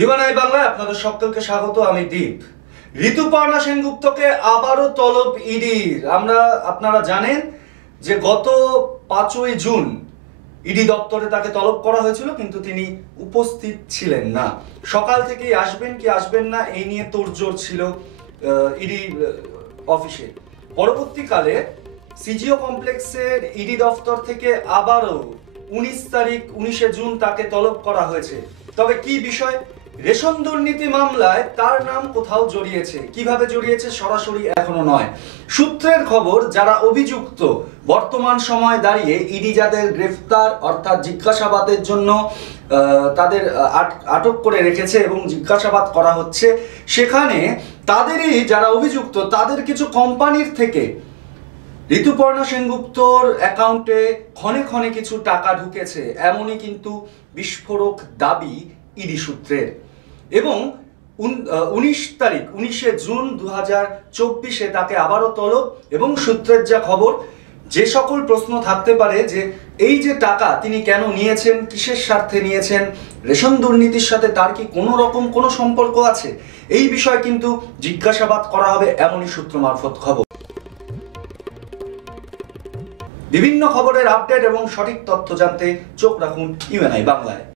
UNI বাংলায় আপনাদের সকলকে স্বাগত। আমি দীপ। ঋতুপর্ণা সেনগুপ্তকে আবারও তলব ইডির। আপনারা জানেন যে গত 5ই জুন ইডি দপ্তরে তাকে তলব করা হয়েছিল, কিন্তু তিনি উপস্থিত ছিলেন না। সকাল থেকেই আসবেন কি আসবেন না এই নিয়ে তোড়জোড় ছিল ইডি অফিসে। পরবর্তীকালে সিজিও কমপ্লেক্সের ইডি দপ্তর থেকে আবারও 19 জুন তাকে তলব করা হয়েছে। তবে কি বিষয়? রেশন দুর্নীতি মামলায় তার নাম কোথাও জড়িয়েছে। কিভাবে জড়িয়েছে সরাসরি এখনো নয়। সূত্রের খবর, যারা অভিযুক্ত বর্তমান সময় দাঁড়িয়ে ইডি যাদের গ্রেফতার অর্থাৎ জিজ্ঞাসাবাদের জন্য তাদের আটক করে রেখেছে এবং জিজ্ঞাসাবাদ করা হচ্ছে, সেখানে তাদেরই যারা অভিযুক্ত তাদের কিছু কোম্পানির থেকে ঋতুপর্ণা সেনগুপ্তর অ্যাকাউন্টে ক্ষণে ক্ষণে কিছু টাকা ঢুকেছে, এমনই কিন্তু বিস্ফোরক দাবি ইডি সূত্রের। এবং 19 জুন 2024 তাকে আবারও তলব। এবং সূত্রের যা খবর, যে সকল প্রশ্ন থাকতে পারে যে এই যে টাকা তিনি কেন নিয়েছেন, কিসের স্বার্থে নিয়েছেন, রেশন দুর্নীতির সাথে তার কি কোনো রকম কোনো সম্পর্ক আছে, এই বিষয়ে কিন্তু জিজ্ঞাসাবাদ করা হবে, এমনই সূত্র মারফত খবর। বিভিন্ন খবরের আপডেট এবং সঠিক তথ্য জানতে চোখ রাখুন ইউএনআই বাংলায়।